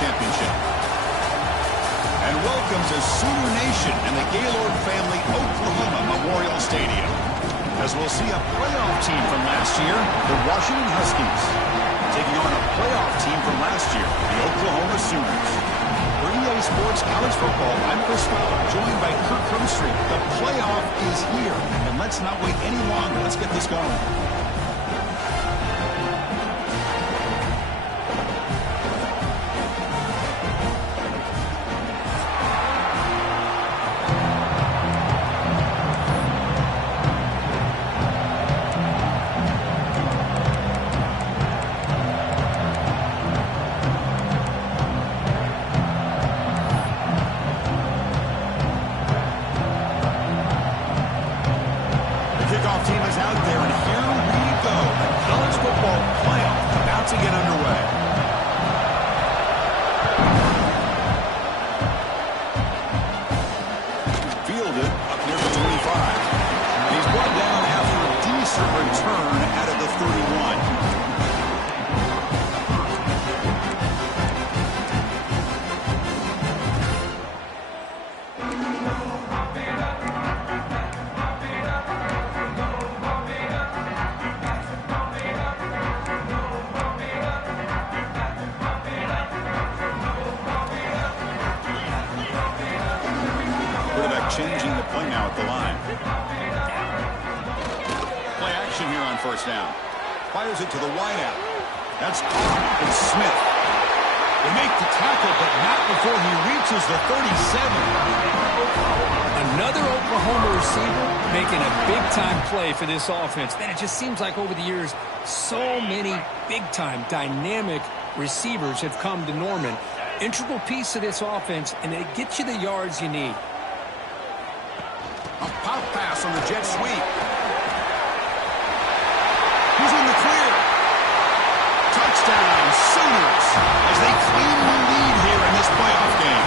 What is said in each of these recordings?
championship. And welcome to Sooner Nation and the Gaylord family Oklahoma Memorial Stadium, as we'll see a playoff team from last year, the Washington Huskies, taking on a playoff team from last year, the Oklahoma Sooners. For EA Sports College Football, I'm Chris Fowler, joined by Kirk Herbstreit. The playoff is here, and let's not wait any longer. Let's get this going. Team is out there, and here we go. The college football playoff about to get underway. Fielded up near the 25. He's brought down after a decent return out of the 31. Changing the play now at the line. Play action here on first down. Fires it to the wideout. That's caught. And Smith. They make the tackle, but not before he reaches the 37. Another Oklahoma receiver making a big-time play for this offense. Man, it just seems like over the years, so many big-time, dynamic receivers have come to Norman. Integral piece of this offense, and it gets you the yards you need. A pop pass on the jet sweep. He's in the clear. Touchdown, Sooners, as they claim the lead here in this playoff game.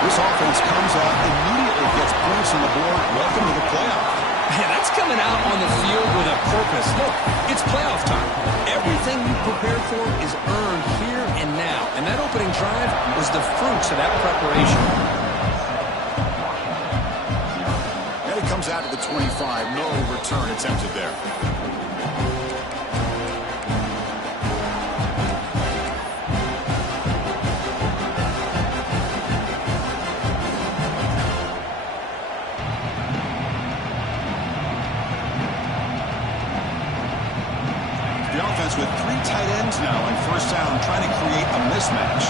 This offense comes out, immediately gets points on the board. Welcome to the playoff. Yeah, that's coming out on the field with a purpose. Look, it's playoff time. Everything you prepared for is earned here and now. And that opening drive was the fruits of that preparation. Comes out of the 25. No return attempted there. The offense with 3 tight ends now on first down, trying to create a mismatch.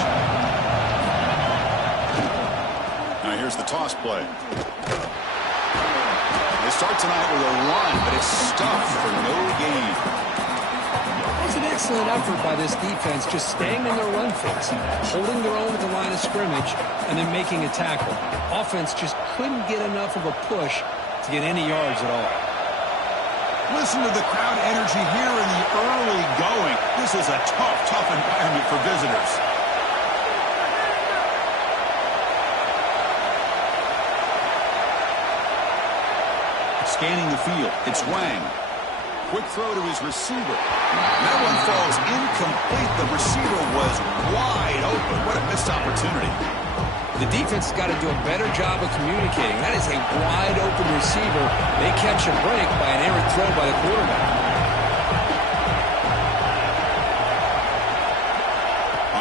Now here's the toss play. They start tonight with a run, but it's stuffed for no gain. It's an excellent effort by this defense, just staying in their run fits, holding their own at the line of scrimmage, and then making a tackle. Offense just couldn't get enough of a push to get any yards at all. Listen to the crowd energy here in the early going. This is a tough environment for visitors. Scanning the field, it's Wang. Quick throw to his receiver. That one falls incomplete. The receiver was wide open. What a missed opportunity. The defense has got to do a better job of communicating. That is a wide open receiver. They catch a break by an errant throw by the quarterback.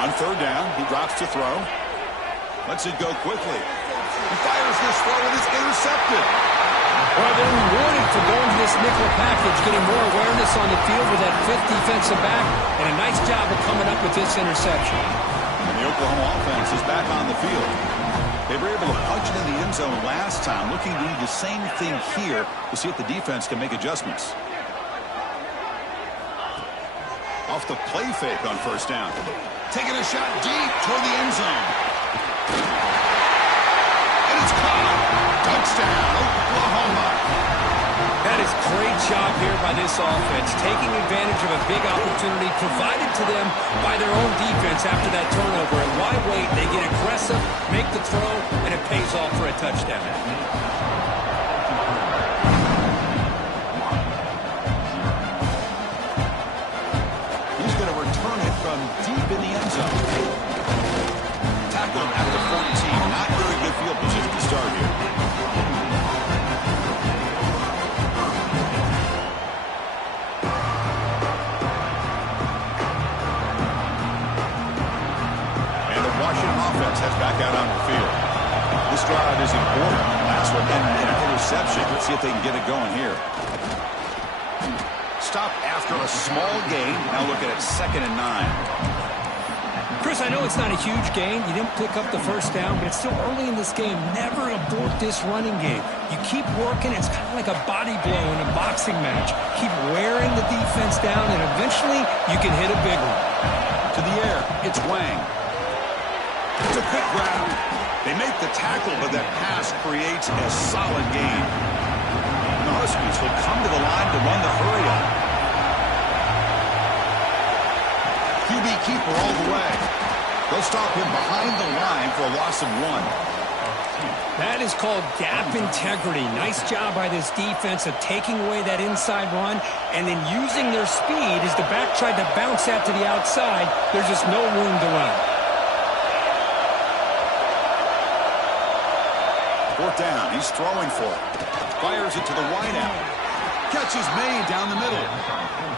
On third down, he drops to throw. Lets it go quickly. He fires this throw and it's intercepted. Well, they're rewarded for going to this nickel package, getting more awareness on the field with that 5th defensive back, and a nice job of coming up with this interception. And the Oklahoma offense is back on the field. They were able to punch it in the end zone last time, looking to do the same thing here to see if the defense can make adjustments. Off the play fake on first down. Taking a shot deep toward the end zone. And it's caught. Touchdown, Oklahoma. That is great job here by this offense, taking advantage of a big opportunity provided to them by their own defense after that turnover. And why wait? They get aggressive, make the throw, and it pays off for a touchdown. He's going to return it from deep in the end zone. tackle him at the 14. Not very good field position to start here. And the Washington offense heads back out on the field. This drive is important. Last one ended in an interception. Let's see if they can get it going here. Stop after a small gain. Now look at it, 2nd and 9. Chris, I know it's not a huge gain. You didn't pick up the first down, but it's still early in this game. Never abort this running game. You keep working. It's kind of like a body blow in a boxing match. Keep wearing the defense down, and eventually you can hit a big one. To the air, it's Wang. It's a quick grab. They make the tackle, but that pass creates a solid gain. The Huskies will come to the line to run the hurry-up. QB keeper all the way. They'll stop him behind the line for a loss of 1. That is called gap integrity. Nice job by this defense of taking away that inside run and then using their speed as the back tried to bounce out to the outside. There's just no room to run. 4th down. He's throwing for it. Fires it to the wideout. Catch is made down the middle.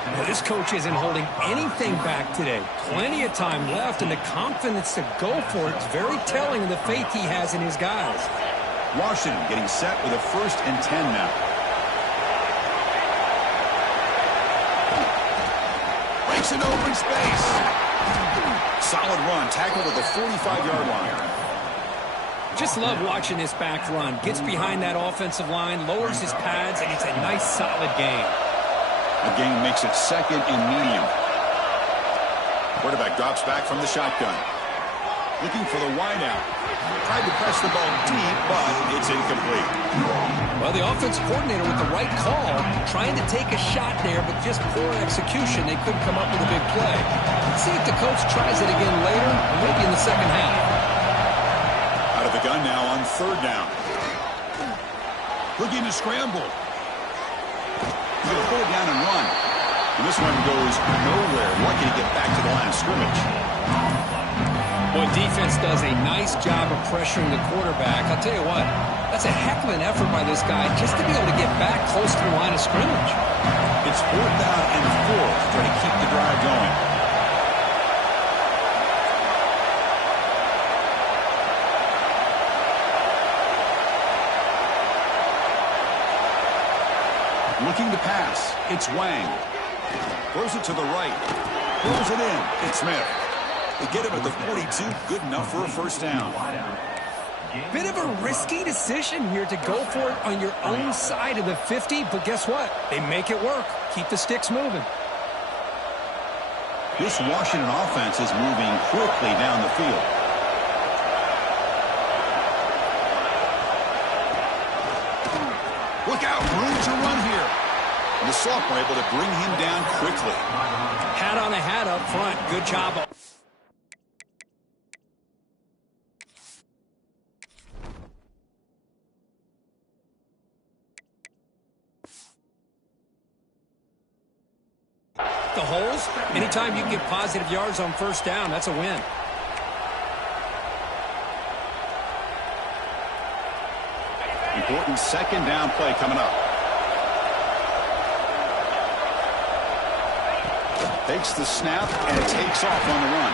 Now, this coach isn't holding anything back today. Plenty of time left, and the confidence to go for it is very telling of the faith he has in his guys. Washington getting set with a 1st and 10 now. Breaks an open space. Solid run. Tackled at the 45-yard line. Just love watching this back run. Gets behind that offensive line, lowers his pads, and it's a nice, solid gain. The gain makes it 2nd and medium. Quarterback drops back from the shotgun. Looking for the wideout. Tried to press the ball deep, but it's incomplete. Well, the offense coordinator with the right call, trying to take a shot there, but just poor execution. They couldn't come up with a big play. Let's see if the coach tries it again later, or maybe in the second half. Out of the gun now on 3rd down. Looking to scramble. He's going to pull it down and run. And this one goes nowhere. Lucky to get back to the line of scrimmage. Boy, defense does a nice job of pressuring the quarterback. I'll tell you what, that's a heck of an effort by this guy just to be able to get back close to the line of scrimmage. It's 4th down and 4 to try to keep the drive going. Looking to pass. It's Wang. Throws it to the right. Pulls it in. It's Smith. They get him at the 42. Good enough for a 1st down. Bit of a risky decision here to go for it on your own side of the 50, but guess what? They make it work. Keep the sticks moving. This Washington offense is moving quickly down the field. Look out, room to run here. And the sophomore able to bring him down quickly. Hat on a hat up front. Good job. The holes, anytime you can get positive yards on 1st down, that's a win. Important 2nd down play coming up. Takes the snap and it takes off on the run.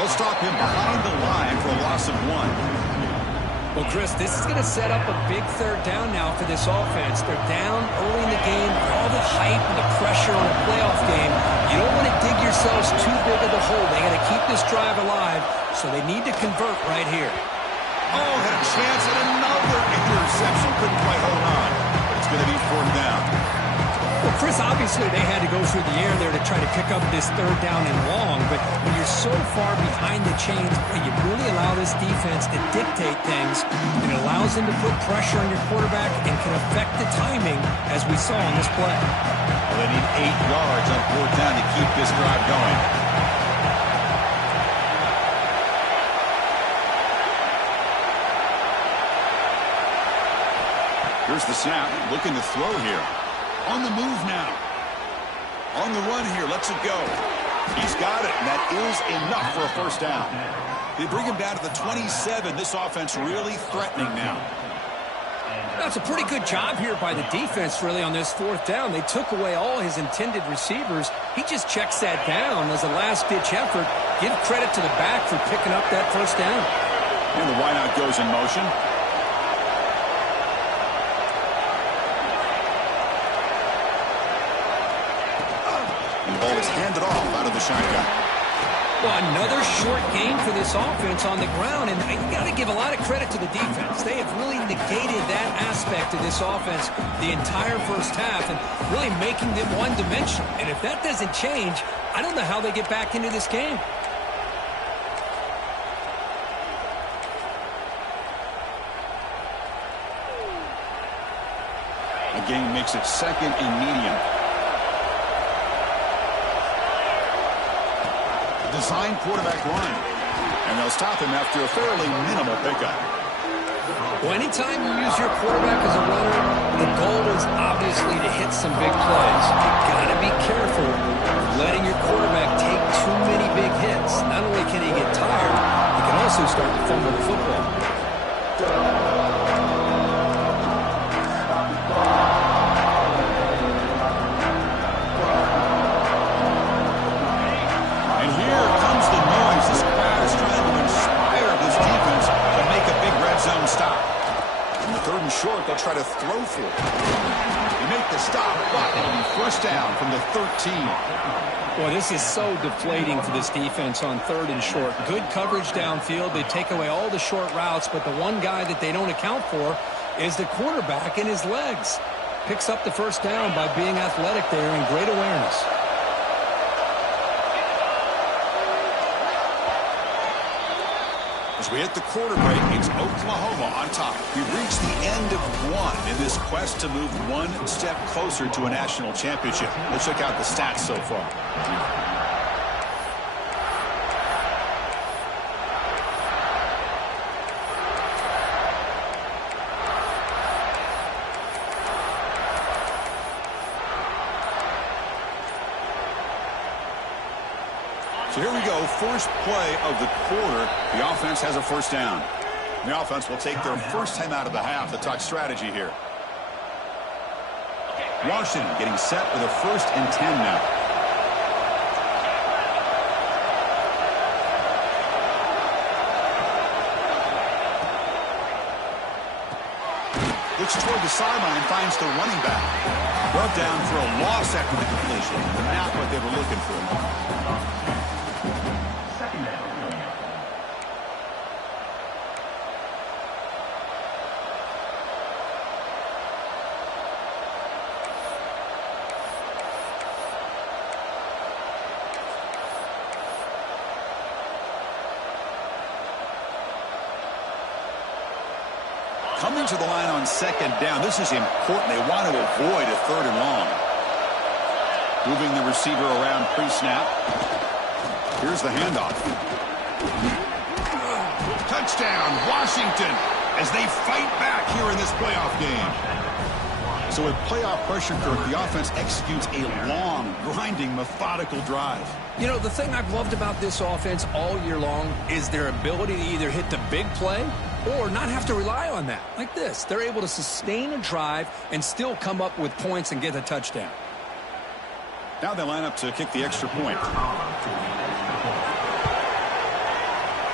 They'll stop him behind the line for a loss of 1. Well, Chris, this is going to set up a big 3rd down now for this offense. They're down early in the game. All the hype and the pressure on a playoff game. You don't want to dig yourselves too big of the hole. They got to keep this drive alive, so they need to convert right here. Oh, had a chance at another interception. Couldn't quite hold on. But it's going to be 4th down. Well, Chris, obviously they had to go through the air there to try to pick up this 3rd down and long, but when you're so far behind the chains, you really allow this defense to dictate things. It allows them to put pressure on your quarterback and can affect the timing, as we saw on this play. Well, they need 8 yards on 4th down to keep this drive going. Here's the snap, looking to throw here. On the move now. On the run here, lets it go. He's got it, and that is enough for a 1st down. They bring him down to the 27. This offense really threatening now. That's a pretty good job here by the defense, really, on this fourth down. They took away all his intended receivers. He just checks that down as a last-ditch effort. Give credit to the back for picking up that first down. And the wideout goes in motion. And the ball is handed off out of the shotgun. Well, another short game for this offense on the ground, and you got to give a lot of credit to the defense. They have really negated that aspect of this offense the entire first half and really making them one-dimensional. And if that doesn't change, I don't know how they get back into this game. The game makes it second and medium. Design quarterback run. And they'll stop him after a fairly minimal pickup. Well, anytime you use your quarterback as a runner, the goal is obviously to hit some big plays. You got to be careful of letting your quarterback take too many big hits. Not only can he get tired, he can also start to fumble the football. Short, they'll try to throw for it. They make the stop, but it'll be first down from the 13. Boy, this is so deflating for this defense on third and short. Good coverage downfield. They take away all the short routes, but the one guy that they don't account for is the quarterback and his legs. Picks up the first down by being athletic there and great awareness. As we hit the quarter break, it's Oklahoma on top. We've reached the end of one in this quest to move one step closer to a national championship. Let's check out the stats so far. So here we go, first play of the quarter. The offense has a first down. The offense will take their first time out of the half to talk strategy here. Washington getting set with a 1st and 10 now. Looks toward the sideline, finds the running back. Brought down for a loss after the completion. Not what they were looking for. Coming to the line on second down. This is important. They want to avoid a 3rd and long. Moving the receiver around pre-snap. Here's the handoff. Touchdown, Washington, as they fight back here in this playoff game. So with playoff pressure, Kirk, the offense executes a long, grinding, methodical drive. You know, the thing I've loved about this offense all year long is their ability to either hit the big play or not have to rely on that. Like this, they're able to sustain a drive and still come up with points and get a touchdown. Now they line up to kick the extra point.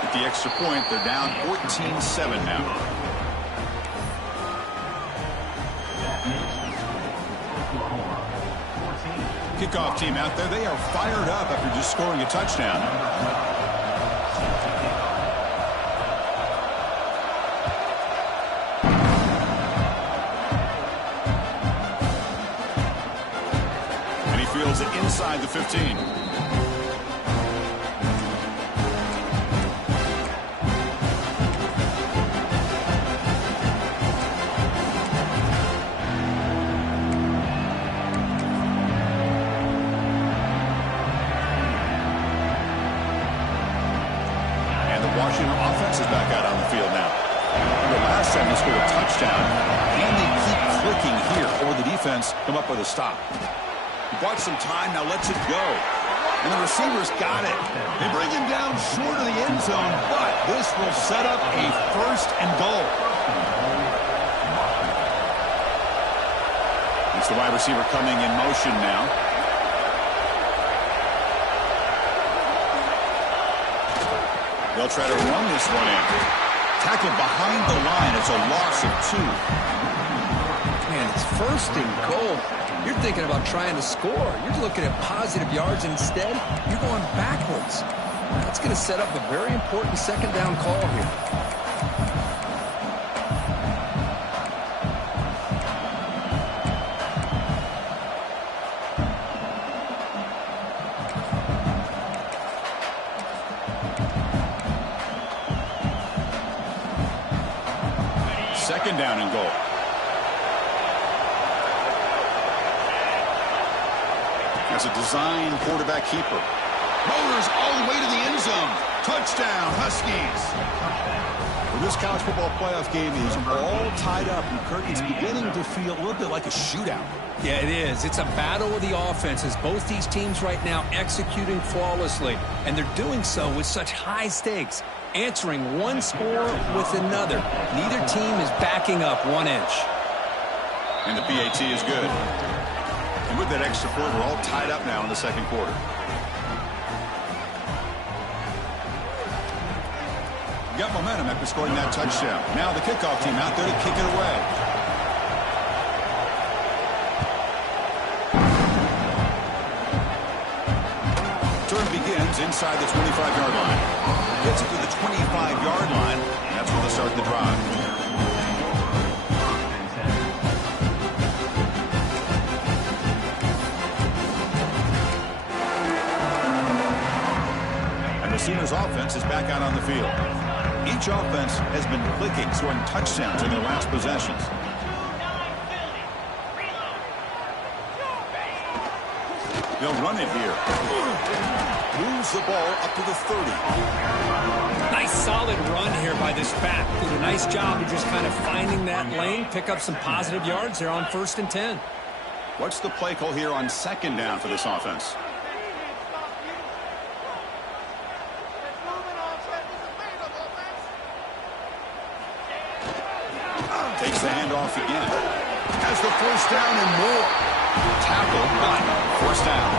With the extra point, they're down 14-7 now. Kickoff team out there. They are fired up after just scoring a touchdown. Fields it inside the 15. And the Washington offense is back out on the field now. The last time they scored a touchdown. Can they keep clicking here, or the defense come up with a stop? He bought some time, now lets it go. And the receiver's got it. They bring him down short of the end zone, but this will set up a first and goal. It's the wide receiver coming in motion now. They'll try to run this one in. Tackled behind the line. It's a loss of 2. Man, it's first and goal. You're thinking about trying to score. You're looking at positive yards, and instead, you're going backwards. That's going to set up a very important second down call here. Second down and goal. As a design quarterback keeper. Motors all the way to the end zone. Touchdown, Huskies. Well, this college football playoff game is all tied up, and Kirk, it's beginning to feel a little bit like a shootout. Yeah, it is. It's a battle of the offenses. Both these teams right now executing flawlessly, and they're doing so with such high stakes, answering one score with another. Neither team is backing up 1 inch. And the PAT is good. And with that extra point, we're all tied up now in the second quarter. Got momentum after scoring that touchdown. Now the kickoff team out there to kick it away. Turn begins inside the 25-yard line. Gets it to the 25-yard line. And that's where they start the drive. And the Sooners offense is back out on the field. Each offense has been clicking, scoring touchdowns in their last possessions. They'll run it here. Moves the ball up to the 30. Nice solid run here by this back. Did a nice job of just kind of finding that lane, pick up some positive yards there on 1st and 10. What's the play call here on second down for this offense? Takes the handoff again. Has the first down and more. Tackled, but first down.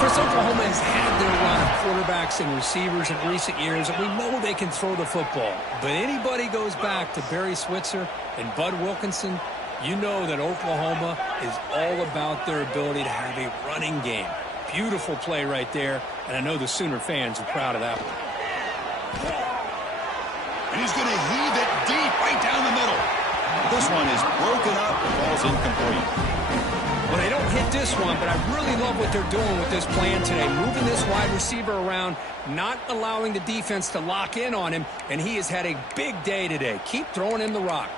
Chris, Oklahoma has had their run of quarterbacks and receivers in recent years, and we know they can throw the football. But anybody goes back to Barry Switzer and Bud Wilkinson, you know that Oklahoma is all about their ability to have a running game. Beautiful play right there, and I know the Sooner fans are proud of that one. And he's going to heave it deep right down the middle. This one is broken up and falls incomplete. Well, they don't hit this one, but I really love what they're doing with this plan today. Moving this wide receiver around, not allowing the defense to lock in on him, and he has had a big day today. Keep throwing him the rock.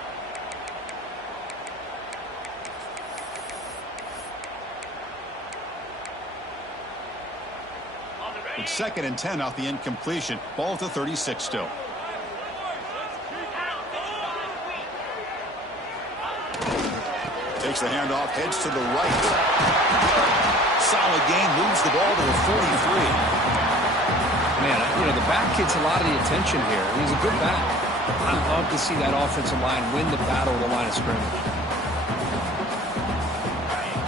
It's 2nd and 10 off the incompletion. Ball at the 36 still. Takes the handoff, heads to the right. Solid gain, moves the ball to the 43. Man, you know, the back gets a lot of the attention here. He's a good back. I love to see that offensive line win the battle of the line of scrimmage.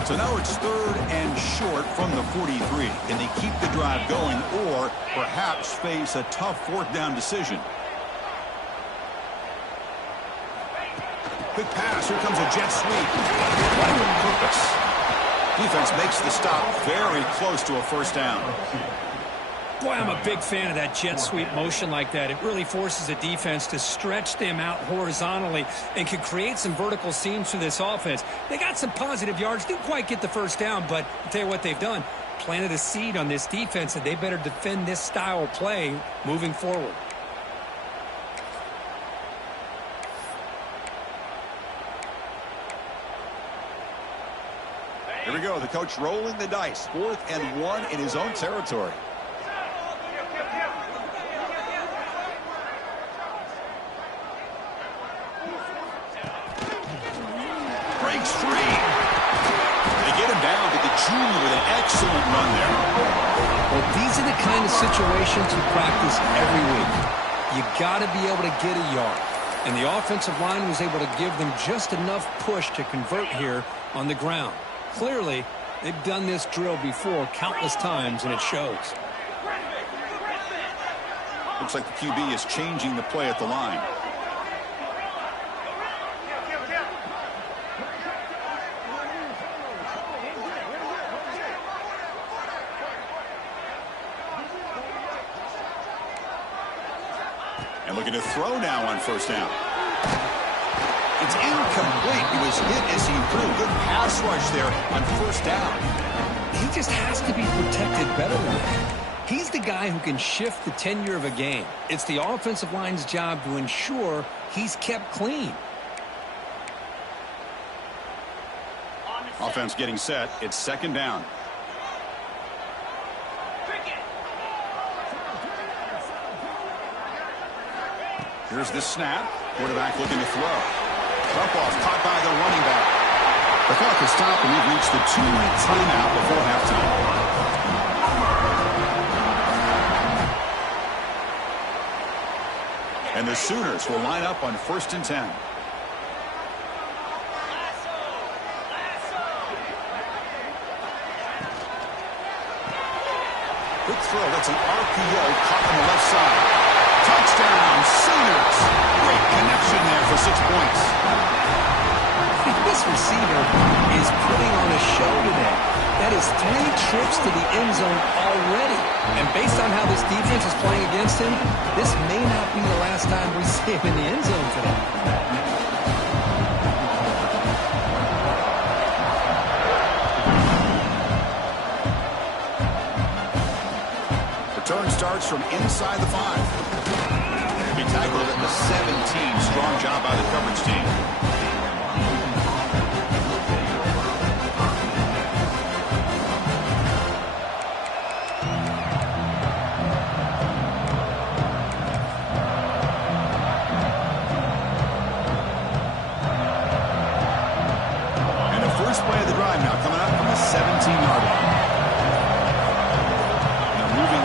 So now it's 3rd and short from the 43. Can they keep the drive going or perhaps face a tough 4th down decision? Quick pass. Here comes a jet sweep. Right with purpose. Defense makes the stop very close to a first down. Boy, I'm a big fan of that jet sweep motion like that. It really forces a defense to stretch them out horizontally and can create some vertical seams for this offense. They got some positive yards. Didn't quite get the first down, but I'll tell you what they've done. Planted a seed on this defense that they better defend this style of play moving forward. Here we go. The coach rolling the dice. 4th and 1 in his own territory. Breaks free. They get him down to the junior with an excellent run there. the kind of situations you practice every week. You got to be able to get a yard. And the offensive line was able to give them just enough push to convert here on the ground. Clearly, they've done this drill before countless times, and it shows. Looks like the QB is changing the play at the line. And looking to throw now on first down. It's incomplete. He was hit as he threw. Good pass rush there on first down. He just has to be protected better than that. He's the guy who can shift the tenure of a game. It's the offensive line's job to ensure he's kept clean. Offense getting set. It's second down. Here's the snap. Quarterback looking to throw. Dump off caught by the running back. The clock is stopped, and we've reached the 2-minute timeout before halftime. And the Sooners will line up on 1st and 10. Quick throw. That's an RPO caught on the left side. Touchdown, Sooners. Great connection there for 6 points. This receiver is putting on a show today. That is 3 trips to the end zone already. And based on how this defense is playing against him, this may not be the last time we see him in the end zone today. Return starts from inside the 5. He tackled at the 17. Strong job by the coverage team.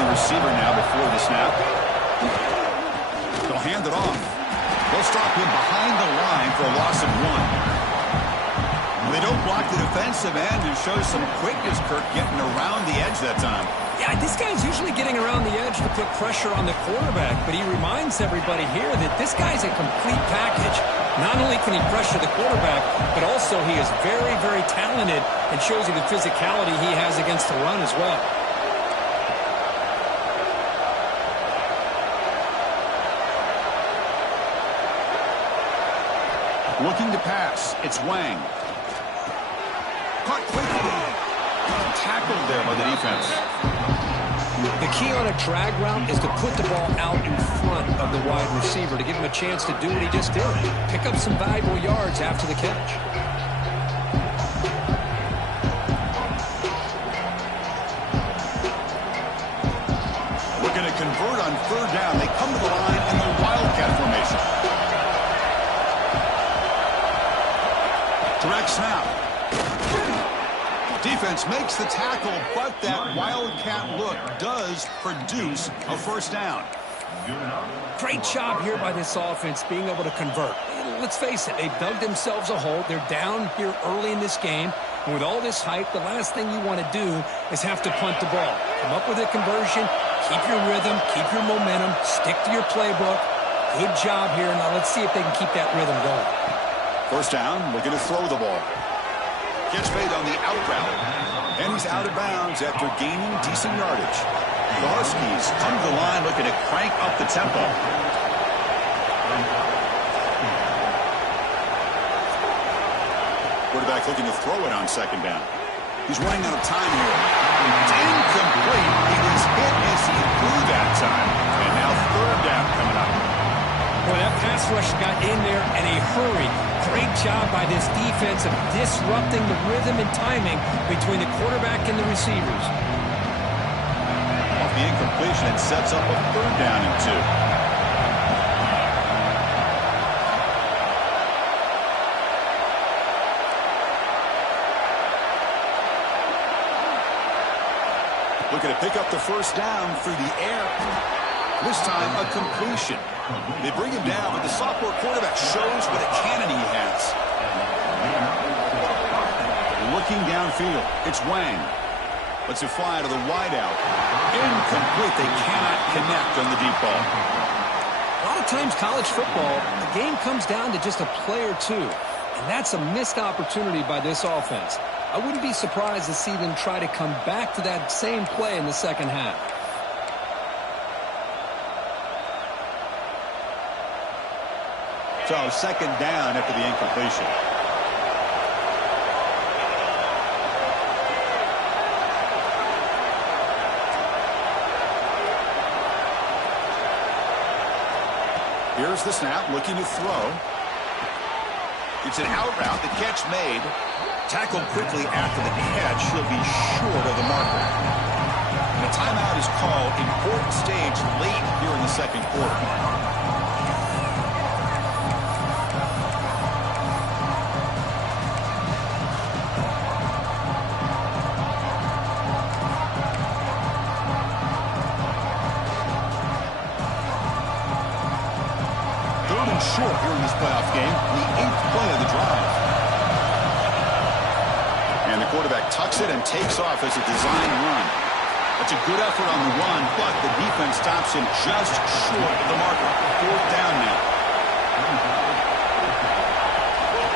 Receiver now before the snap. They'll hand it off. They'll stop him behind the line for a loss of 1. They don't block the defensive end and show some quickness, Kirk, getting around the edge that time. Yeah, this guy's usually getting around the edge to put pressure on the quarterback, but he reminds everybody here that this guy's a complete package. Not only can he pressure the quarterback, but also he is very, very talented and shows you the physicality he has against the run as well. Looking to pass. It's Wang. Caught quickly. Tackled there by the defense. The key on a drag route is to put the ball out in front of the wide receiver to give him a chance to do what he just did. Pick up some valuable yards after the catch. Looking to convert on third down. They come to the line in the Wildcat formation. Direct snap. Defense makes the tackle, but that Wildcat look does produce a first down. Great job here by this offense being able to convert. Let's face it, they've dug themselves a hole. They're down here early in this game. And with all this hype, the last thing you want to do is have to punt the ball. Come up with a conversion, keep your rhythm, keep your momentum, stick to your playbook. Good job here. Now let's see if they can keep that rhythm going. First down, looking to throw the ball. Gets made on the out route. And he's out of bounds after gaining decent yardage. The Huskies come to the line looking to crank up the tempo. Quarterback looking to throw it on second down. He's running out of time here. It's incomplete. He was hit as he threw that time. And now third down coming up. Boy, that pass rush got in there in a hurry. Great job by this defense of disrupting the rhythm and timing between the quarterback and the receivers. Off the incompletion, it sets up a third down and 2. Looking to pick up the first down through the air. This time, a completion. They bring him down, but the sophomore quarterback shows what a cannon he has. Looking downfield, it's Wang. Lets it fly to the wideout. Incomplete. They cannot connect on the deep ball. A lot of times, college football, the game comes down to just a play or two. And that's a missed opportunity by this offense. I wouldn't be surprised to see them try to come back to that same play in the second half. So second down after the incompletion. Here's the snap, looking to throw. It's an out route, the catch made. Tackled quickly after the catch. He'll be short of the marker. And a timeout is called. Important stage late here in the second quarter. Short here in this playoff game, the 8th play of the drive. And the quarterback tucks it and takes off as a design run. That's a good effort on the run, but the defense stops him just short of the marker. 4th down now.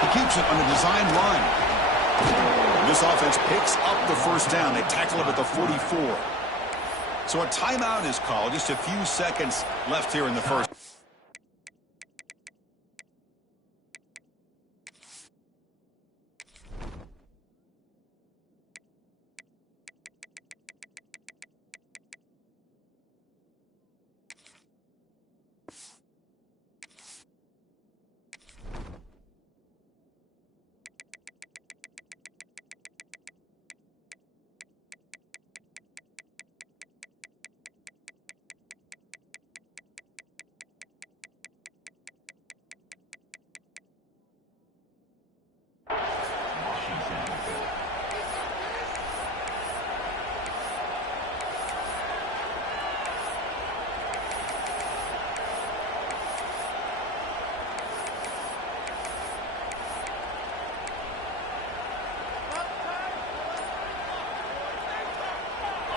He keeps it on a design run. And this offense picks up the first down. They tackle him at the 44. So a timeout is called. Just a few seconds left here in the first.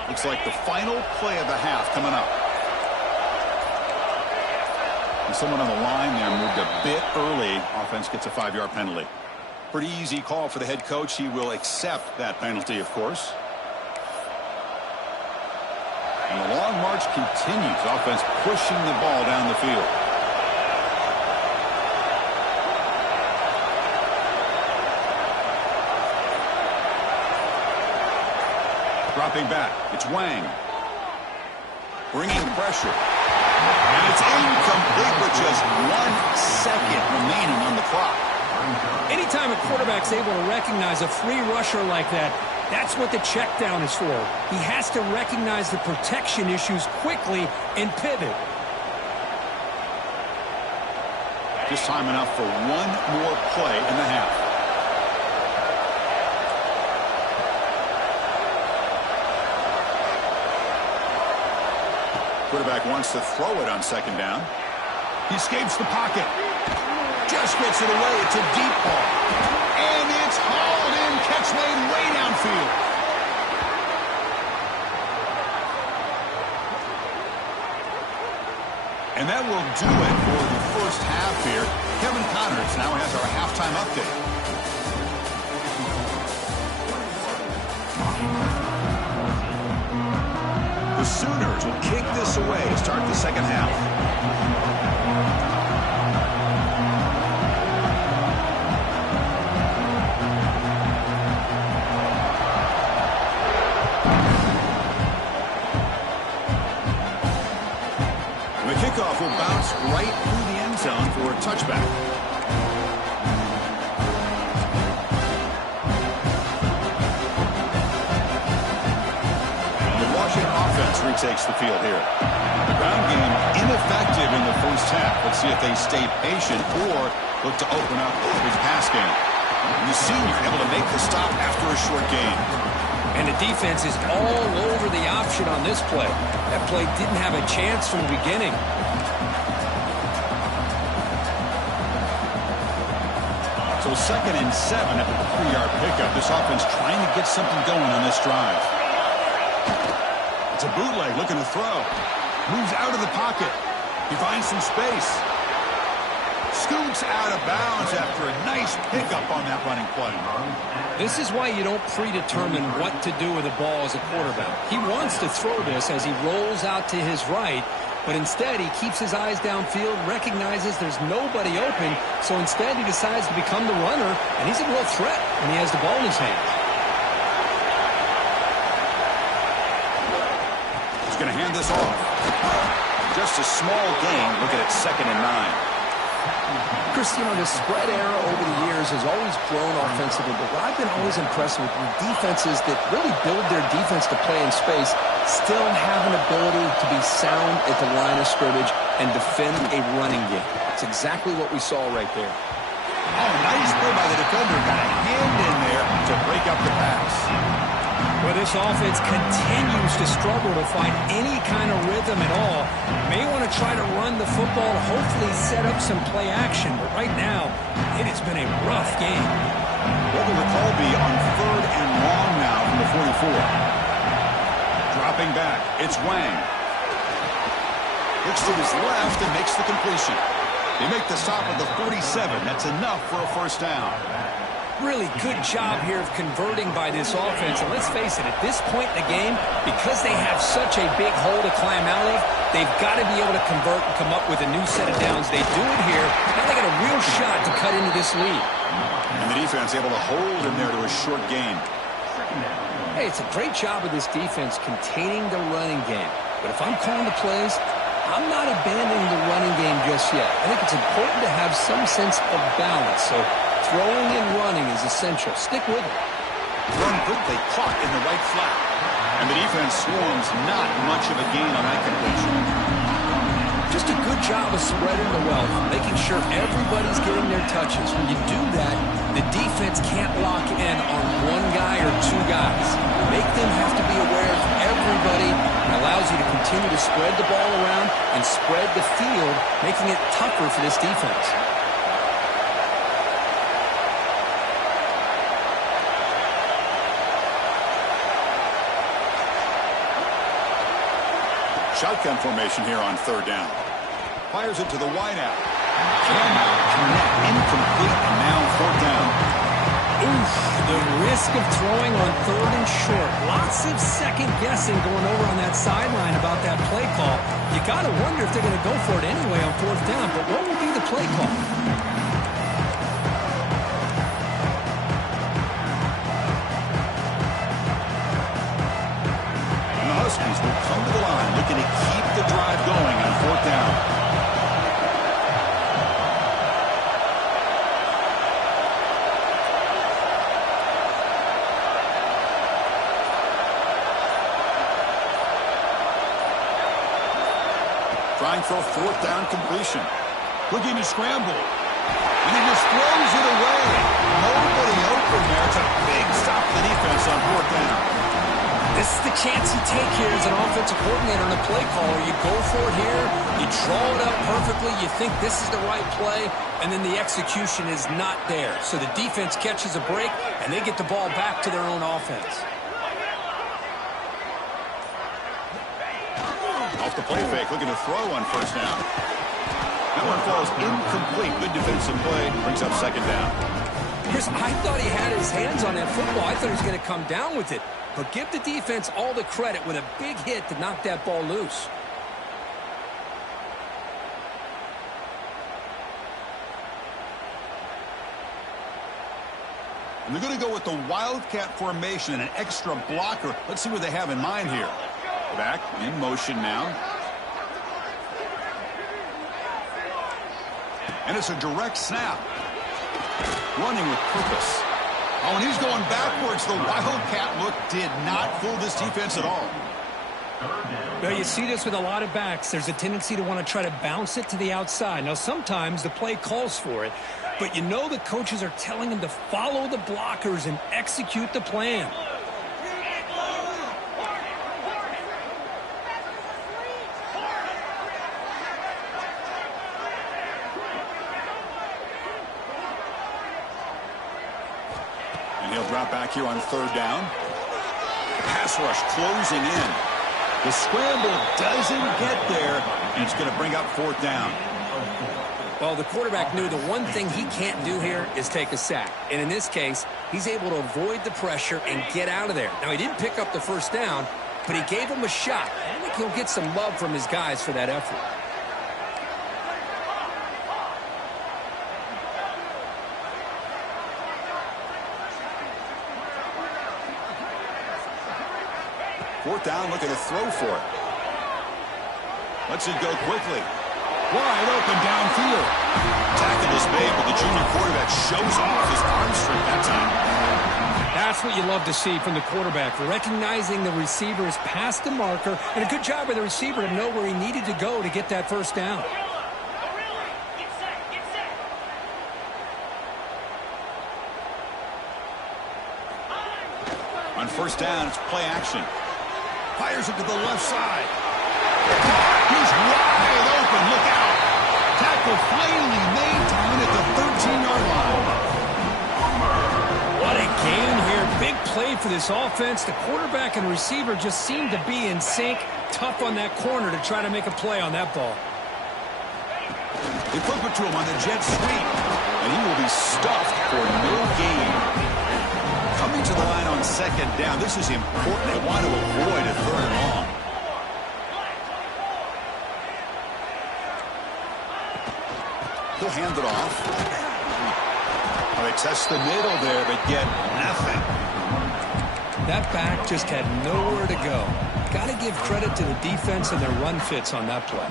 Looks like the final play of the half coming up. And someone on the line there moved a bit early. Offense gets a 5-yard penalty. Pretty easy call for the head coach. He will accept that penalty, of course. And the long march continues. Offense pushing the ball down the field. Dropping back, it's Wang. Bringing pressure. And it's incomplete with just 1 second remaining on the clock. Anytime a quarterback's able to recognize a free rusher like that, that's what the check down is for. He has to recognize the protection issues quickly and pivot. Just time enough for one more play in the half. Quarterback wants to throw it on second down. He escapes the pocket. Just gets it away. It's a deep ball. And it's hauled in. Catch made way downfield. And that will do it for the first half here. Kevin Connors now has our halftime update. The Sooners will kick this away to start the second half. The kickoff will bounce right through the end zone for a touchback. Retakes the field here. The ground game ineffective in the first half. Let's see if they stay patient or look to open up his pass game. And the senior able to make the stop after a short gain. And the defense is all over the option on this play. That play didn't have a chance from the beginning. So 2nd and 7 after the 3-yard pickup. This offense trying to get something going on this drive. It's a bootleg looking to throw. Moves out of the pocket. He finds some space. Scoots out of bounds after a nice pickup on that running play. This is why you don't predetermine what to do with the ball as a quarterback. He wants to throw this as he rolls out to his right, but instead he keeps his eyes downfield, recognizes there's nobody open, so instead he decides to become the runner, and he's a real threat when he has the ball in his hands. He's going to hand this off. Just a small gain. Looking at 2nd and 9. Chris, you know, the spread era over the years has always grown offensively, but what I've been always impressed with defenses that really build their defense to play in space still have an ability to be sound at the line of scrimmage and defend a running game. That's exactly what we saw right there. Oh, nice play by the defender. Got a hand in there to break up the pass. Well, this offense continues to struggle to find any kind of rhythm at all. May want to try to run the football to hopefully set up some play action, but right now, it has been a rough game. What will the call be on 3rd and long now from the 44? Dropping back, it's Wang. Looks to his left and makes the completion. They make the stop at the 47. That's enough for a first down. Really good job here of converting by this offense. And let's face it, at this point in the game, because they have such a big hole to climb out of, they've got to be able to convert and come up with a new set of downs. They do it here. Now they got a real shot to cut into this lead. And the defense able to hold him there to a short gain. Hey, it's a great job of this defense containing the running game. But if I'm calling the plays, I'm not abandoning the running game just yet. I think it's important to have some sense of balance. So throwing and running is essential. Stick with it. Run quickly, caught in the right flat. And the defense swarms not much of a gain on that completion. Just a good job of spreading the wealth, making sure everybody's getting their touches. When you do that, the defense can't lock in on one guy or two guys. Make them have to be aware of everybody. It allows you to continue to spread the ball around and spread the field, making it tougher for this defense. Shotgun formation here on 3rd down. Fires it to the wideout. Cannot connect. Incomplete, and now 4th down. Oof, the risk of throwing on 3rd and short. Lots of second guessing going over on that sideline about that play call. You got to wonder if they're going to go for it anyway on 4th down, but what will be the play call? Huskies will come to the line, looking to keep the drive going on 4th down. Trying for a 4th down completion. Looking to scramble. And he just throws it away. Nobody open there. It's a big stop for the defense on 4th down. This is the chance you take here as an offensive coordinator and a play caller. You go for it here, you draw it up perfectly, you think this is the right play, and then the execution is not there. So the defense catches a break, and they get the ball back to their own offense. Off the play fake, looking to throw on 1st down. That one falls incomplete. Good defensive play, brings up 2nd down. Chris, I thought he had his hands on that football. I thought he was going to come down with it. But give the defense all the credit with a big hit to knock that ball loose. And they're going to go with the Wildcat formation and an extra blocker. Let's see what they have in mind here. Back in motion now. And it's a direct snap. Running with purpose. Oh, and he's going backwards. The Wildcat look did not fool this defense at all. Well, you see this with a lot of backs. There's a tendency to want to try to bounce it to the outside. Now, sometimes the play calls for it, but you know the coaches are telling them to follow the blockers and execute the plan. drop back here on third down. Pass rush closing in. The scramble doesn't get there, and it's going to bring up fourth down. Well, the quarterback knew the one thing he can't do here is take a sack. And in this case, he's able to avoid the pressure and get out of there. Now, he didn't pick up the first down, but he gave him a shot. I think he'll get some love from his guys for that effort. Fourth down, looking to throw for it. Lets it go quickly. Wide open downfield. Tackle is made, but the junior quarterback shows off his arm strength that time. That's what you love to see from the quarterback, recognizing the receiver is past the marker, and a good job by the receiver to know where he needed to go to get that first down. On first down, it's play action. Fires it to the left side. He's wide open. Look out. Tackle plainly made to win at the 13-yard line. What a gain here. Big play for this offense. The quarterback and receiver just seem to be in sync. Tough on that corner to try to make a play on that ball. They flip it to him on the jet sweep, and he will be stuffed for no gain. Coming to the line on second down. This is important. They want to avoid a third and long. He'll hand it off. They test the middle there, but get nothing. That back just had nowhere to go. Got to give credit to the defense and their run fits on that play.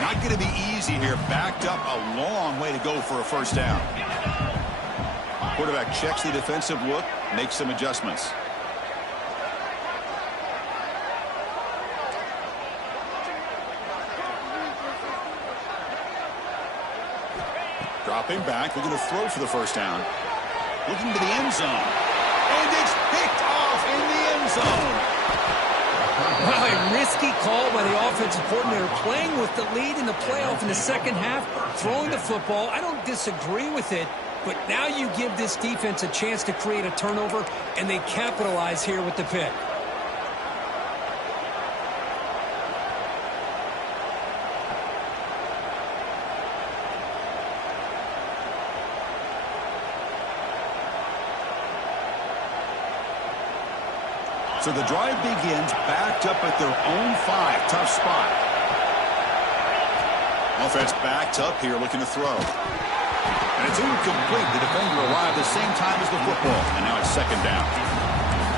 Not going to be easy here. Backed up a long way to go for a first down. Quarterback checks the defensive look, makes some adjustments. Dropping back, looking to throw for the first down. Looking to the end zone. And it's picked off in the end zone. Well, a risky call by the offensive coordinator, playing with the lead in the playoff in the second half, throwing the football. I don't disagree with it, but now you give this defense a chance to create a turnover, and they capitalize here with the pick. So the drive begins backed up at their own 5. Tough spot. Offense backed up here looking to throw. And it's incomplete. The defender arrived at the same time as the football. And now it's second down.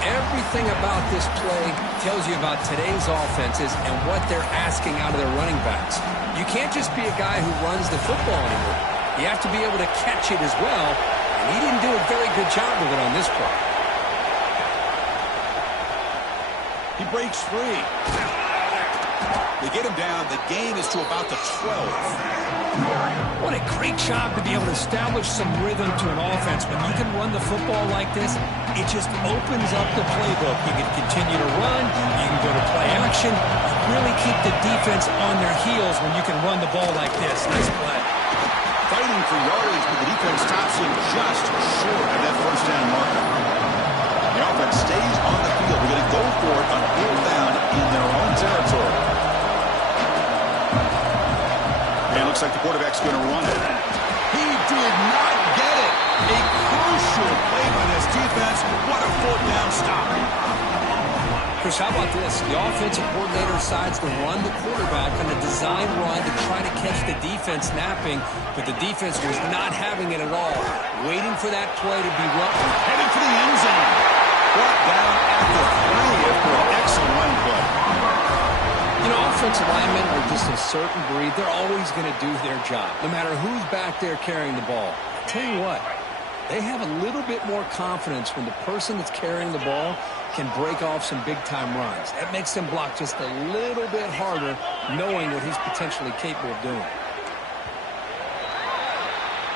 Everything about this play tells you about today's offenses and what they're asking out of their running backs. You can't just be a guy who runs the football anymore. You have to be able to catch it as well. And he didn't do a very good job of it on this play. He breaks free. They get him down. The gain is to about the 12. What a great job to be able to establish some rhythm to an offense. When you can run the football like this, it just opens up the playbook. You can continue to run. You can go to play action. Really keep the defense on their heels when you can run the ball like this. Nice play. Fighting for yardage, but the defense stops him just short of that first down marker. The offense stays on the field. We're going to go for it on fourth down in their own territory. And it looks like the quarterback's going to run it. He did not get it. A crucial play by this defense. What a fourth down stop. Chris, how about this? The offensive coordinator decides to run the quarterback on a design run to try to catch the defense napping, but the defense was not having it at all. Waiting for that play to be run. Headed for the end zone. Brought down at the 3 after an excellent run play. You know, offensive linemen are just a certain breed. They're always going to do their job, no matter who's back there carrying the ball. I'll tell you what, they have a little bit more confidence when the person that's carrying the ball can break off some big-time runs. That makes them block just a little bit harder, knowing what he's potentially capable of doing.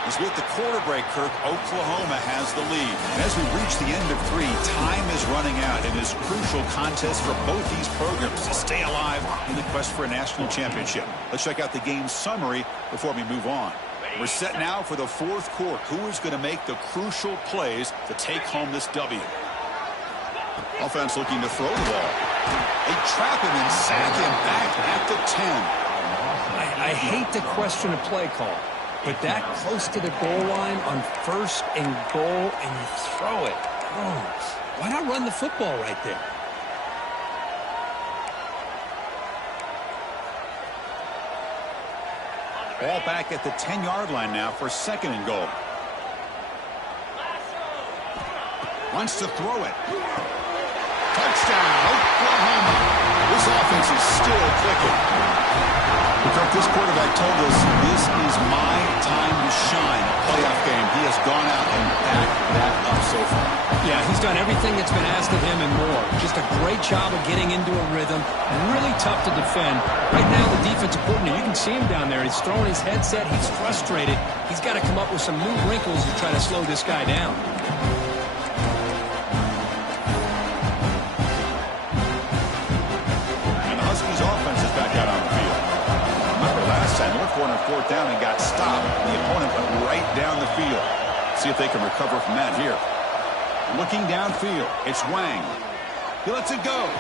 As with the quarter break, Kirk, Oklahoma has the lead. And as we reach the end of 3, time is running out in this crucial contest for both these programs to stay alive in the quest for a national championship. Let's check out the game summary before we move on. We're set now for the fourth quarter. Who is going to make the crucial plays to take home this W? Offense looking to throw the ball. They trap him and sack him back at the 10. I hate to question a play call, but that close to the goal line on 1st and goal, and you throw it. Oh, why not run the football right there? Ball back at the 10-yard line now for 2nd and goal. Wants to throw it. Touchdown, Oklahoma. This offense is still clicking. This quarterback told us this is my time to shine. A playoff game. He has gone out and backed that up so far. Yeah, he's done everything that's been asked of him and more. Just a great job of getting into a rhythm. Really tough to defend. Right now, the defensive coordinator, you can see him down there. He's throwing his headset. He's frustrated. He's got to come up with some new wrinkles to try to slow this guy down. And the Huskies offense is back out on the field. Remember last time, they were 4th down and got stopped. The opponent went right down the field. See if they can recover from that here. Looking downfield, it's Wang. He lets it go.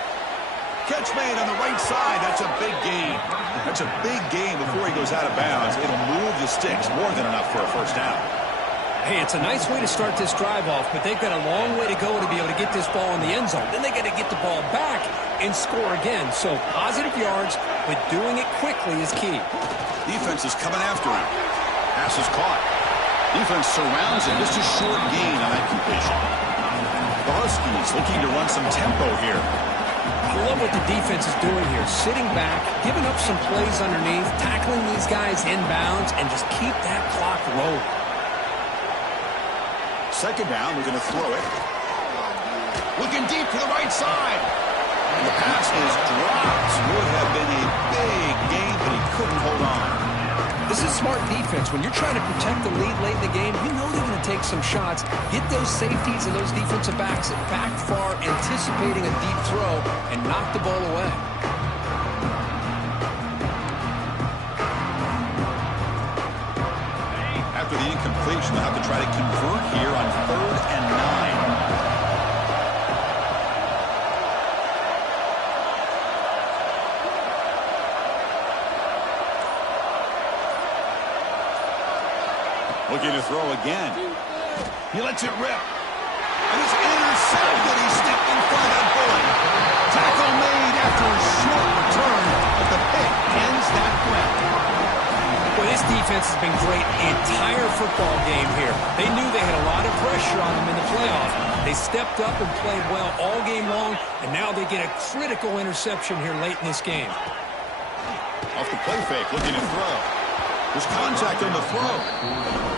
Catch made on the right side. That's a big gain. That's a big gain before he goes out of bounds. It'll move the sticks more than enough for a 1st down. Hey, it's a nice way to start this drive off, but they've got a long way to go to be able to get this ball in the end zone. Then they got to get the ball back and score again. So positive yards, but doing it quickly is key. Defense is coming after him. Pass is caught. Defense surrounds him. Just a short gain on that completion. The Huskies looking to run some tempo here. I love what the defense is doing here. Sitting back, giving up some plays underneath, tackling these guys inbounds, and just keep that clock rolling. 2nd down, we're going to throw it. Looking deep to the right side. And the pass is dropped. Would have been a big gain, but he couldn't hold on. This is smart defense. When you're trying to protect the lead late in the game, you know they're going to take some shots, get those safeties and those defensive backs back far, anticipating a deep throw, and knock the ball away. After the incompletion, they'll have to try to convert here on 3rd and 9. Looking to throw again. He lets it rip. And it's intercepted. He's sticked in front of that bullet. Tackle made after a short return, but the pick ends that play. Well, this defense has been great the entire football game here. They knew they had a lot of pressure on them in the playoff. They stepped up and played well all game long, and now they get a critical interception here late in this game. Off the play fake, looking to throw. There's contact on the throw.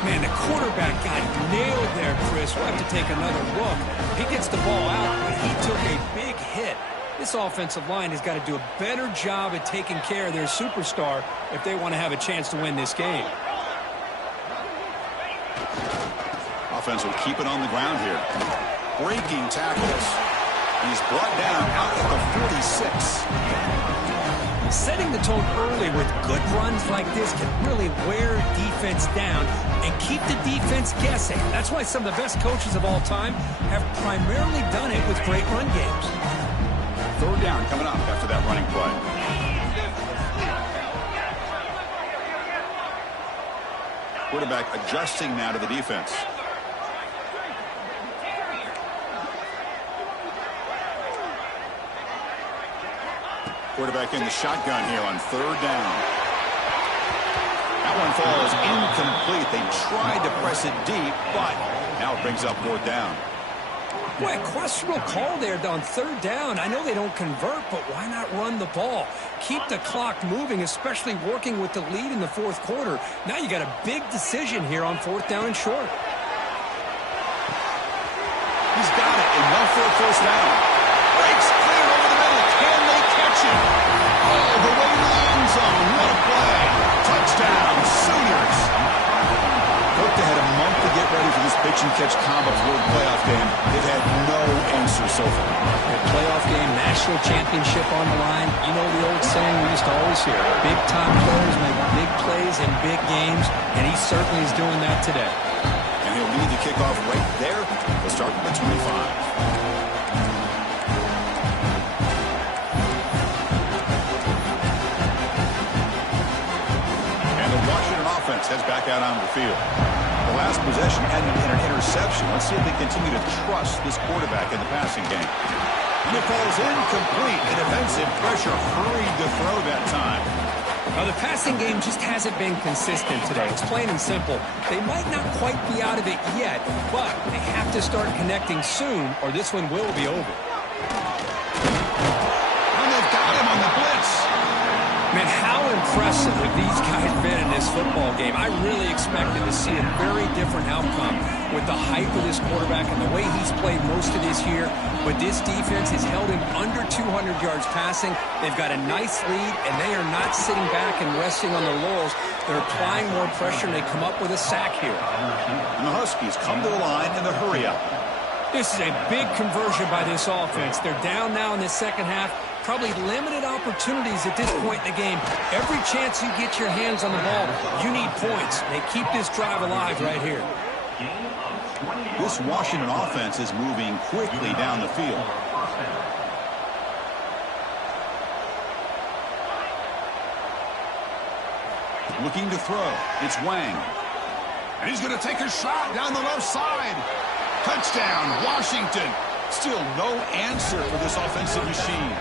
Man, the quarterback got nailed there, Chris. We'll have to take another look. He gets the ball out, but he took a big hit. This offensive line has got to do a better job at taking care of their superstar if they want to have a chance to win this game. Offense will keep it on the ground here. Breaking tackles. He's brought down out at the 46. Setting the tone early with good runs like this can really wear defense down and keep the defense guessing. That's why some of the best coaches of all time have primarily done it with great run games. 3rd down coming up after that running play. Quarterback adjusting now to the defense. Quarterback in the shotgun here on 3rd down. That one falls incomplete. They tried to press it deep, but now it brings up 4th down. Boy, a questionable call there on 3rd down. I know they don't convert, but why not run the ball? Keep the clock moving, especially working with the lead in the 4th quarter. Now you got a big decision here on 4th down and short. He's got it, enough for a 1st down. Breaks clear over the middle. Can they catch him? All the way to the end zone. What a play. Touchdown, Sooners. Hope they had a month to get ready for this pitch and catch combo for the playoff game. They've had no answer answer so far. A playoff game, national championship on the line. You know the old saying we used to always hear. Big-time players make big plays in big games, and he certainly is doing that today. And he'll lead the kickoff right there. We'll start with the 25. Offense heads back out on the field. The last possession ended in an interception. Let's see if they continue to trust this quarterback in the passing game. And it falls incomplete. And defensive pressure hurried the throw that time. Well, the passing game just hasn't been consistent today. It's plain and simple. They might not quite be out of it yet, but they have to start connecting soon or this one will be over. And they've got him on the blitz. Man, how impressive have these guys been in this football game? I really expected to see a very different outcome with the hype of this quarterback and the way he's played most of this year. But this defense has held him under 200 yards passing. They've got a nice lead, and they are not sitting back and resting on their laurels. They're applying more pressure, and they come up with a sack here. And the Huskies come to the line in the hurry-up. This is a big conversion by this offense. They're down now in the second half. Probably limited opportunities at this point in the game. Every chance you get your hands on the ball, you need points. They keep this drive alive right here. This Washington offense is moving quickly down the field. Looking to throw. It's Wang. And he's going to take a shot down the left side. Touchdown, Washington. Still no answer for this offensive machine.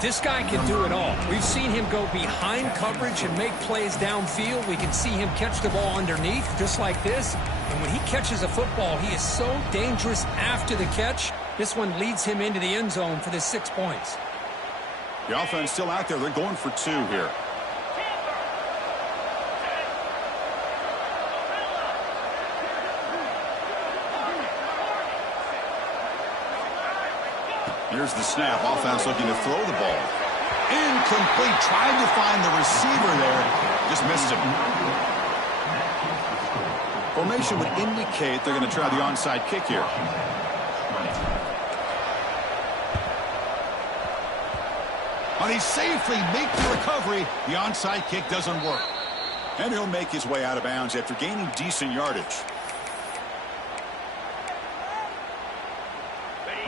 This guy can do it all. We've seen him go behind coverage and make plays downfield. We can see him catch the ball underneath, just like this. And when he catches a football, he is so dangerous after the catch. This one leads him into the end zone for the 6 points. The offense still out there. They're going for 2 here. Here's the snap. Offense looking to throw the ball. Incomplete. Trying to find the receiver there. Just missed him. Formation would indicate they're going to try the onside kick here. But he safely makes the recovery. The onside kick doesn't work. And he'll make his way out of bounds after gaining decent yardage.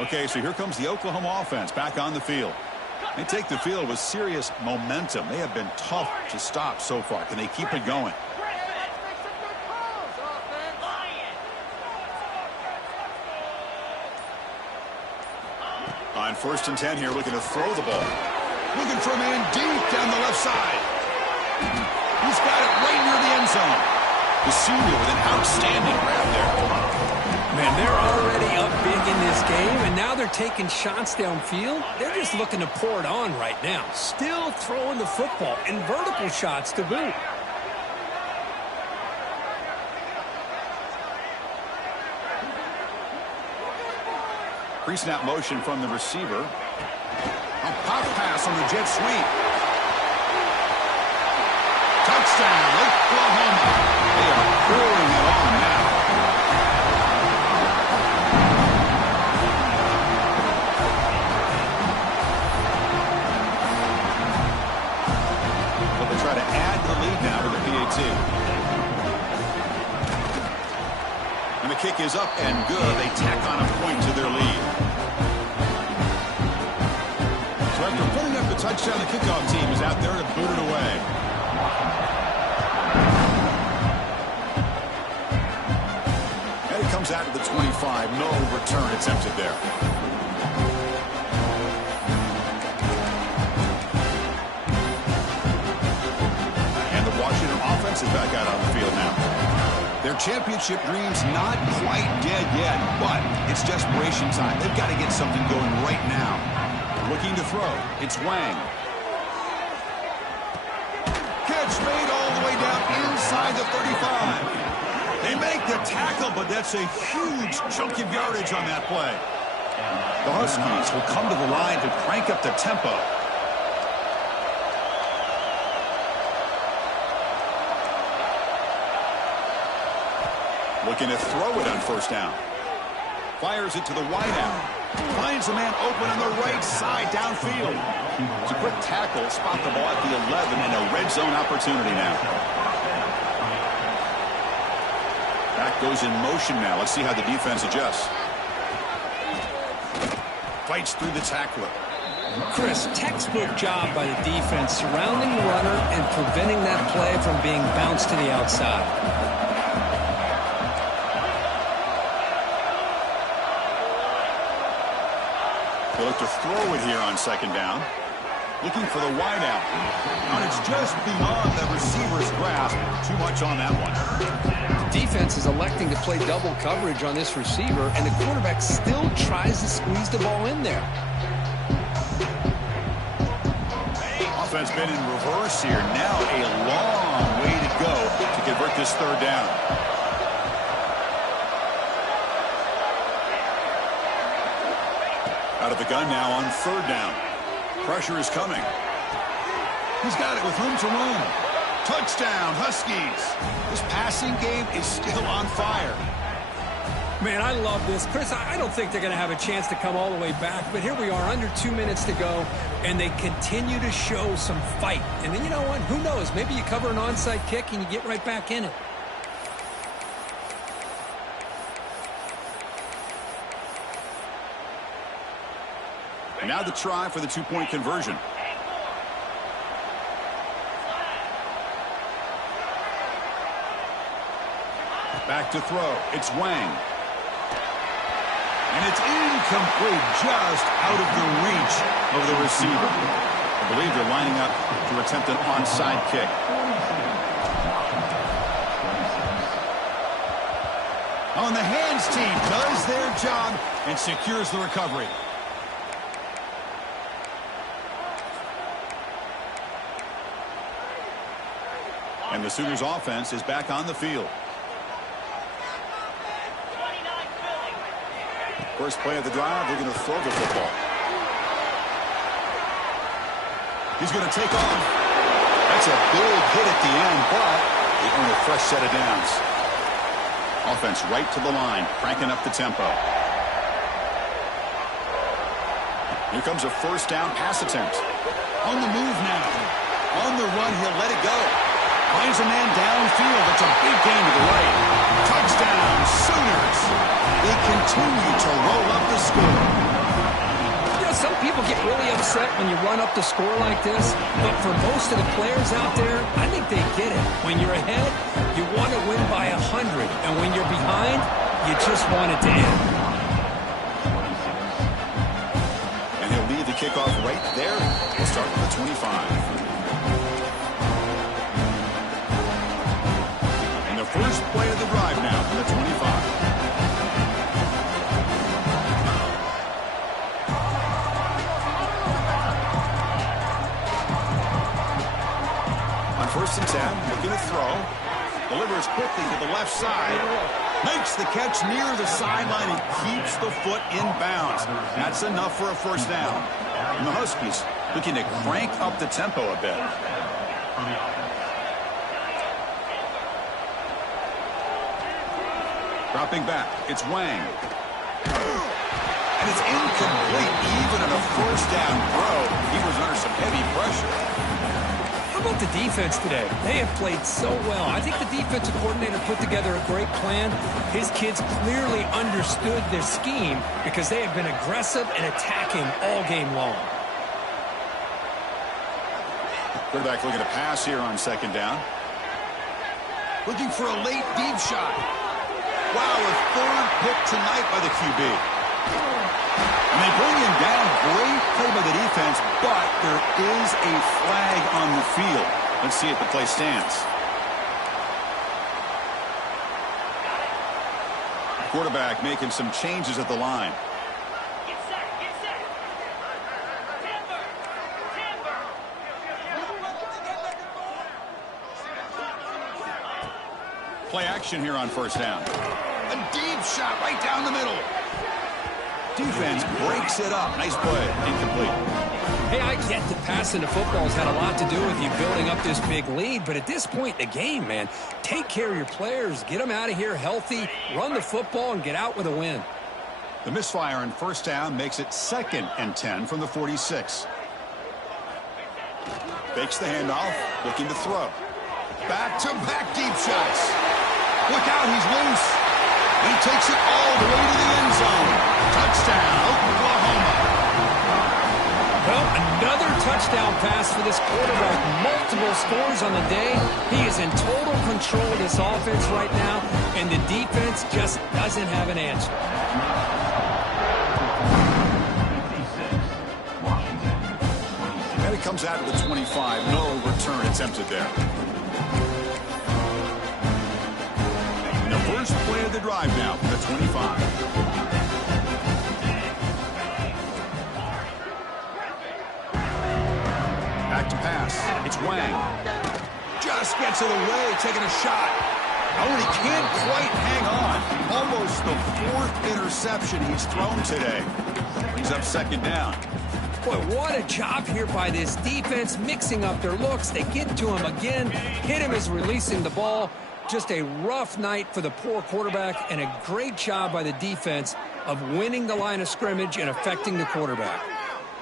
Okay, so here comes the Oklahoma offense back on the field. They take the field with serious momentum. They have been tough to stop so far. Can they keep it going? On 1st and 10 here, looking to throw the ball. Looking for a man deep down the left side. He's got it right near the end zone. The senior with an outstanding grab there. Man, they're already up big in this game, and now they're taking shots downfield. They're just looking to pour it on right now. Still throwing the football, and vertical shots to boot. Pre-snap motion from the receiver. A pop pass on the jet sweep. Touchdown, Oklahoma. They are pouring it on now. Try to add the lead now to the PAT. And the kick is up and good. They tack on a point to their lead. So after putting up the touchdown, the kickoff team is out there to boot it away. And it comes out to the 25. No return attempted there. Is back out on the field now. Their championship dream's not quite dead yet, but it's desperation time. They've got to get something going right now. Looking to throw. It's Wang. Catch made all the way down inside the 35. They make the tackle, but that's a huge chunk of yardage on that play. The Huskies will come to the line to crank up the tempo. Looking to throw it on 1st down. Fires it to the wideout. Finds a man open on the right side downfield. It's a quick tackle. Spot the ball at the 11 and a red zone opportunity now. Back goes in motion now. Let's see how the defense adjusts. Fights through the tackler. Chris, textbook job by the defense surrounding the runner and preventing that play from being bounced to the outside. They look to throw it here on second down. Looking for the wideout. And it's just beyond the receiver's grasp. Too much on that one. Defense is electing to play double coverage on this receiver, and the quarterback still tries to squeeze the ball in there. Offense been in reverse here. Now a long way to go to convert this third down. Out of the gun now on third down. Pressure is coming. He's got it with room to run. Touchdown, Huskies. This passing game is still on fire. Man, I love this. Chris, I don't think they're going to have a chance to come all the way back, but here we are, under 2 minutes to go, and they continue to show some fight. And then you know what? Who knows? Maybe you cover an onside kick and you get right back in it. And now the try for the two-point conversion. Back to throw. It's Wang. And it's incomplete, just out of the reach of the receiver. I believe they're lining up to attempt an onside kick. On the hands team does their job and secures the recovery. And the Sooners offense is back on the field. First play of the drive, they're going to throw the football. He's going to take off. That's a big hit at the end, but they earn a fresh set of downs. Offense right to the line, cranking up the tempo. Here comes a first down pass attempt. On the move now. On the run, he'll let it go. Finds a man downfield. It's a big gain to the right. Touchdown, Sooners. They continue to roll up the score. You know, some people get really upset when you run up the score like this, but for most of the players out there, I think they get it. When you're ahead, you want to win by 100, and when you're behind, you just want it to end. And he'll lead the kickoff right there. We'll start with the 25. First play of the drive now from the 25. On first and 10, looking to throw. Delivers quickly to the left side. Makes the catch near the sideline and keeps the foot in bounds. That's enough for a first down. And the Huskies looking to crank up the tempo a bit. Dropping back, it's Wang. And it's incomplete, even on a first down throw. He was under some heavy pressure. How about the defense today? They have played so well. I think the defensive coordinator put together a great plan. His kids clearly understood their scheme because they have been aggressive and attacking all game long. Quarterback looking to pass here on second down. Looking for a late deep shot. Wow, a third pick tonight by the QB. And they bring him down. Great play by the defense, but there is a flag on the field. Let's see if the play stands. Quarterback making some changes at the line. Play action here on first down. A deep shot right down the middle. Defense breaks it up. Nice play. Incomplete. Hey, I get that passing the football has had a lot to do with you building up this big lead, but at this point in the game, man, take care of your players. Get them out of here healthy, run the football, and get out with a win. The misfire on first down makes it 2nd and 10 from the 46. Fakes the handoff, looking to throw. Back-to-back deep shots. Look out, he's loose. He takes it all the way to the end zone. Touchdown, Oklahoma. Well, another touchdown pass for this quarterback. Multiple scores on the day. He is in total control of this offense right now, and the defense just doesn't have an answer. And it comes out of the 25. No return attempted there. And the first play of the drive now from the 25. Back to pass. It's Wang. Just gets it away, taking a shot. Oh, and he can't quite hang on. Almost the 4th interception he's thrown today. Brings up 2nd down. Boy, what a job here by this defense, mixing up their looks. They get to him again, hit him as releasing the ball. Just a rough night for the poor quarterback, and a great job by the defense of winning the line of scrimmage and affecting the quarterback.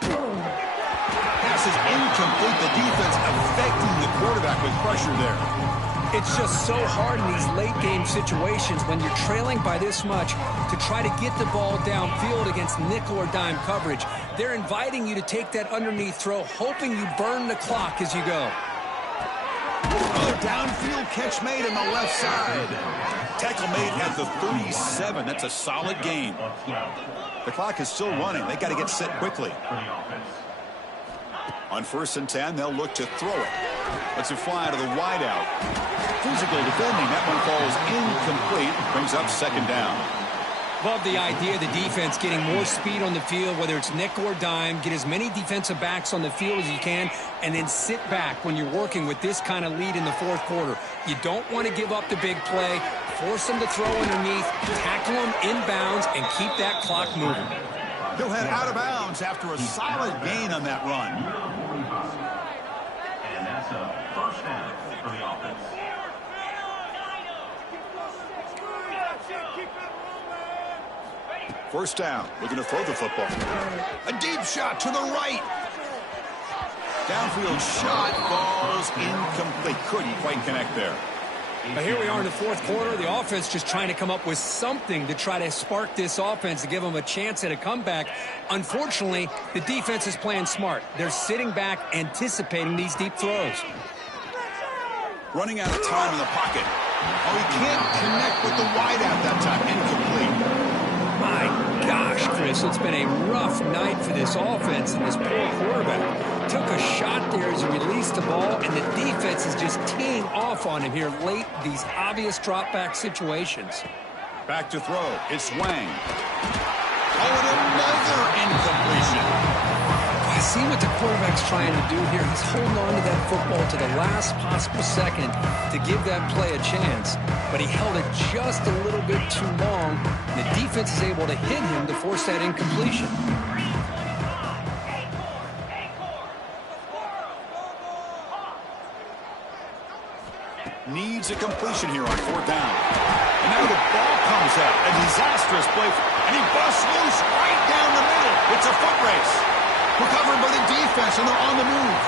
Pass is incomplete. The defense affecting the quarterback with pressure there. It's just so hard in these late-game situations when you're trailing by this much to try to get the ball downfield against nickel or dime coverage. They're inviting you to take that underneath throw, hoping you burn the clock as you go. Oh, downfield catch made on the left side. Tackle made at the 37. That's a solid gain. The clock is still running. They got to get set quickly. On 1st and 10, they'll look to throw it. Lets it fly to the wideout. Physical defending. That one falls incomplete. Brings up 2nd down. Love the idea of the defense getting more speed on the field, whether it's nickel or dime. Get as many defensive backs on the field as you can, and then sit back when you're working with this kind of lead in the 4th quarter. You don't want to give up the big play. Force them to throw underneath, tackle them inbounds, and keep that clock moving. He'll head out of bounds after a solid gain on that run. And that's a 1st down for the offense. First down. Looking to throw the football. A deep shot to the right. Downfield shot falls incomplete. Couldn't quite connect there. But here we are in the 4th quarter. The offense just trying to come up with something to try to spark this offense to give them a chance at a comeback. Unfortunately, the defense is playing smart. They're sitting back, anticipating these deep throws. Running out of time in the pocket. Oh, he can't connect with the wideout that time. Incomplete. My gosh, Chris, it's been a rough night for this offense and this poor quarterback. Took a shot there as he released the ball, and the defense is just teeing off on him here late, these obvious drop-back situations. Back to throw. It's Wang. Oh, and another incompletion. I see what the quarterback's trying to do here. He's holding on to that football to the last possible second to give that play a chance. But he held it just a little bit too long. The defense is able to hit him to force that incompletion. Needs a completion here on 4th down. And now the ball comes out. A disastrous play. And he busts loose right down the middle. It's a foot race. Recovered by the defense, and they're on the move.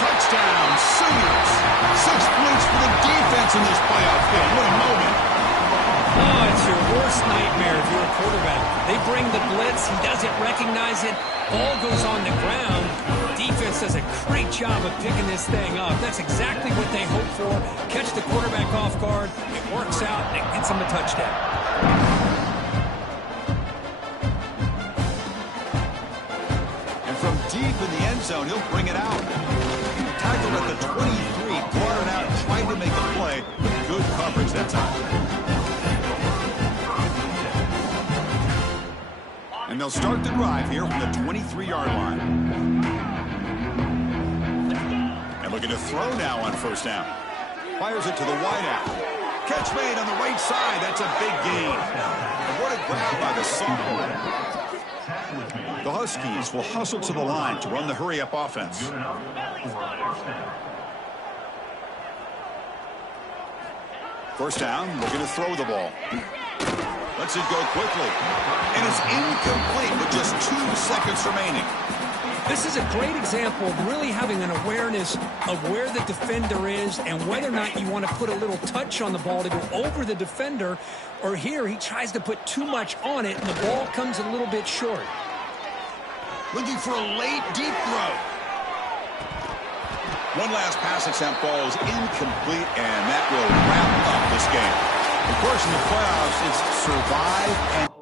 Touchdown, Sooners. 6 points for the defense in this playoff game. What a moment. Oh, it's your worst nightmare if you're a quarterback. They bring the blitz. He doesn't recognize it. Ball goes on the ground. Defense does a great job of picking this thing up. That's exactly what they hope for. Catch the quarterback off guard. It works out, and it gets them a touchdown. From deep in the end zone, he'll bring it out. Tackled at the 23, brought it out, tried to make a play with good coverage that time. And they'll start the drive here from the 23-yard line. And looking to throw now on 1st down. Fires it to the wideout. Catch made on the right side. That's a big gain. And what a grab by the sophomore. The Huskies will hustle to the line to run the hurry-up offense. First down, looking to throw the ball. Lets it go quickly. And it's incomplete with just 2 seconds remaining. This is a great example of really having an awareness of where the defender is and whether or not you want to put a little touch on the ball to go over the defender, or here he tries to put too much on it and the ball comes a little bit short. Looking for a late deep throw. One last pass attempt falls incomplete, and that will wrap up this game. Of course, in the playoffs, it's survive and